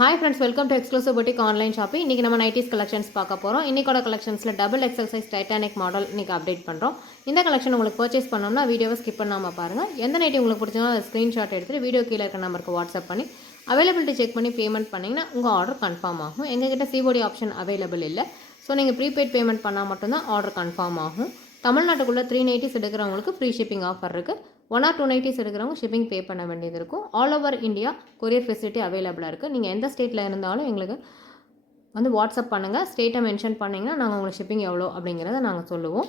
Hi friends, welcome to Exclusive Boutique Online Shopping. இன்னைக்கு நம்ம nighties collections பார்க்க போறோம். இன்னைக்கோட கலெக்ஷன்ஸ்ல double XL size Titanic model இன்னைக்கு அப்டேட் பண்றோம். இந்த கலெக்ஷன் உங்களுக்கு பர்ச்சேஸ் பண்ணனும்னா வீடியோவை ஸ்கிப் பண்ணாம பாருங்க. எந்த நைட்டி உங்களுக்கு பிடிச்சதோ அதை ஸ்கிரீன்ஷாட் எடுத்து வீடியோ கீழ இருக்க நம்பருக்கு வாட்ஸ்அப் பண்ணி அவைலபிலிட்டி செக் பண்ணி பேமெண்ட் பண்ணீங்கன்னா உங்க ஆர்டர் கன்ஃபார்ம் ஆகும். எங்ககிட்ட COD ஆப்ஷன் அவைலபிள் இல்ல. சோ நீங்க ப்ரீபெய்ட் பேமெண்ட் பண்ணா மட்டும் தான் ஆர்டர் கன்ஃபார்ம் ஆகும். தமிழ்நாட்டுக்குள்ள 3 நைட்டிஸ் எடுக்கிறவங்களுக்கு ஃப்ரீ ஷிப்பிங் ஆஃபர் இருக்கு. 1 or 2 நைட்டிஸ் எடுக்கிறவங்க ஷிப்பிங் பே பண்ண வேண்டியது இருக்கும். All over India courier facility அவைலபிளாக இருக்குது. நீங்கள் எந்த ஸ்டேட்டில் இருந்தாலும் எங்களுக்கு வந்து வாட்ஸ்அப் பண்ணுங்கள். ஸ்டேட்டை மென்ஷன் பண்ணிங்கன்னா நாங்கள் உங்களுக்கு ஷிப்பிங் எவ்வளோ அப்படிங்கிறத நாங்கள் சொல்லுவோம்.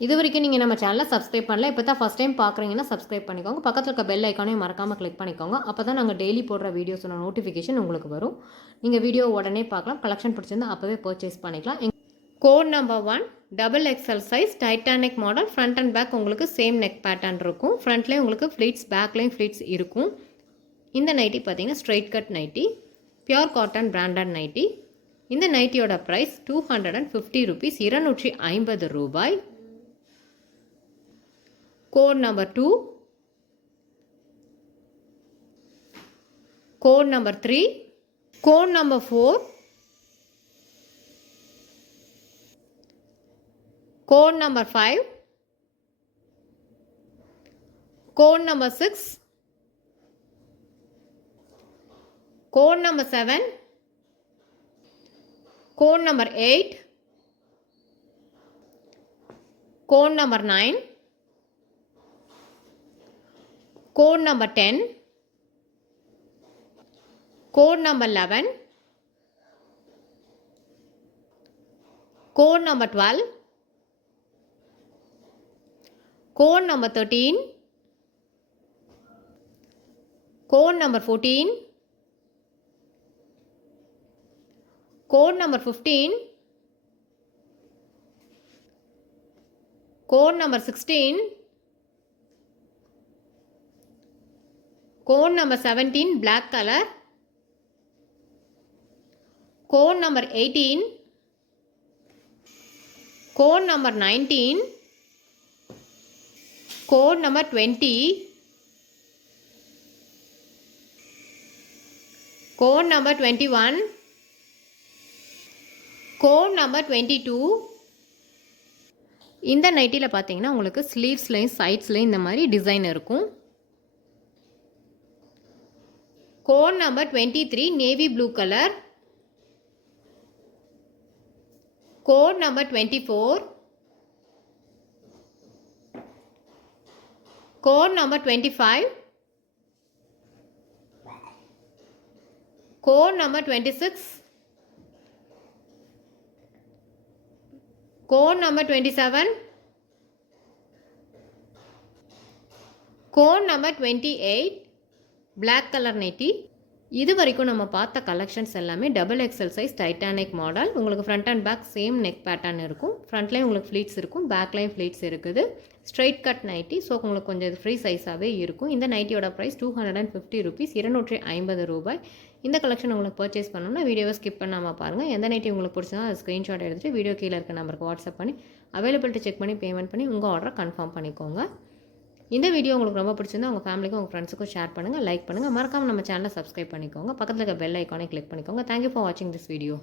இது வரைக்கும் நீங்கள் நம்ம சேனலை சப்ஸ்கிரைப் பண்ணல, இப்போ தான் ஃபஸ்ட் டைம் பார்க்குறீங்கன்னா சப்ஸ்கிரைப் பண்ணிக்கோங்க. பக்கத்தில் இருக்க பெல் ஐக்கானையும் மறக்காமல் கிளிக் பண்ணிக்கோங்க. அப்போ தான் நாங்கள் டெய்லி போடுற வீடியோஸோட நோட்டிஃபிகேஷன் உங்களுக்கு வரும். நீங்கள் வீடியோ உடனே பார்க்கலாம். கலெக்ஷன் பிடிச்சிருந்தா அப்போவே பர்ச்சேஸ் பண்ணிக்கலாம். Code number 1 double XL size Titanic model. Front and back உங்களுக்கு சேம் நெக் பேட்டர்ன் இருக்கும். ஃப்ரண்ட்லேயும் உங்களுக்கு ஃப்ளீட்ஸ், பேக்லேயும் ஃப்ளீட்ஸ் இருக்கும். இந்த நைட்டி பார்த்தீங்கன்னா straight cut nightie, pure cotton branded nightie. இந்த நைட்டியோட ப்ரைஸ் 250 rupees, 250 ரூபாய். Code number 2, code number 3, code number 4, code number 5, code number 6, code number 7, code number 8, code number 9, code number 10, code number 11, code number 12, code number 13, code number 14, code number 15, code number 16, code number 17 black color, code number 18, code number 19, code number 20, code number 21, code number 22. இந்த நைட்டியில் பார்த்தீங்கன்னா உங்களுக்கு ஸ்லீவ்ஸ்லையும் சைட்ஸ்லையும் இந்த மாதிரி design இருக்கும். Code number 23 navy blue colour, code number 24, code number 25, code number 26, code number 27, code number 28 black color nitty. இது வரைக்கும் நம்ம பார்த்த கலெக்ஷன்ஸ் எல்லாமே double XL size Titanic model. உங்களுக்கு front and back same neck pattern இருக்கும். ஃப்ரண்ட்லேயும் உங்களுக்கு ஃப்ளீட்ஸ் இருக்கும், பேக்லேயும் ஃப்ளீட்ஸ் இருக்குது. ஸ்ட்ரைட் கட் நைட்டி, ஸோ உங்களுக்கு கொஞ்சம் ஃப்ரீ சைஸாகவே இருக்கும். இந்த நைட்டியோட ப்ரைஸ் 250 rupees, 250 ரூபாய். இந்த கலெக்ஷன் உங்களுக்கு பர்ச்சேஸ் பண்ணணும்னா வீடியோவை ஸ்கிப் பண்ணாமல் பாருங்கள். எந்த நைட்டி உங்களுக்கு பிடிச்சதோ அதை ஸ்க்ரீன்ஷாட் எடுத்துகிட்டு வீடியோ கீழே இருக்க நம்பருக்கு வாட்ஸ்அப் பண்ணி அவைலபிலிட்டி செக் பண்ணி பேமெண்ட் பண்ணி உங்கள் ஆர்டரை கன்ஃபார்ம் பண்ணிக்கோங்க. இந்த வீடியோ உங்களுக்கு ரொம்ப பிடிச்சிருந்தா உங்கள் ஃபேமிலிக்கும் உங்கள் ஃப்ரெண்ட்ஸுக்கும் ஷேர் பண்ணுங்கள், லைக் பண்ணுங்கள். மறக்காமல் நம்ம சேனலை சப்ஸ்கிரைப் பண்ணிக்கோங்க. பக்கத்தில் இருக்க பெல் ஐக்கானை கிளிக் பண்ணிக்கோங்க. தேங்க்யூ ஃபார் வாட்சிங் திஸ் வீடியோ.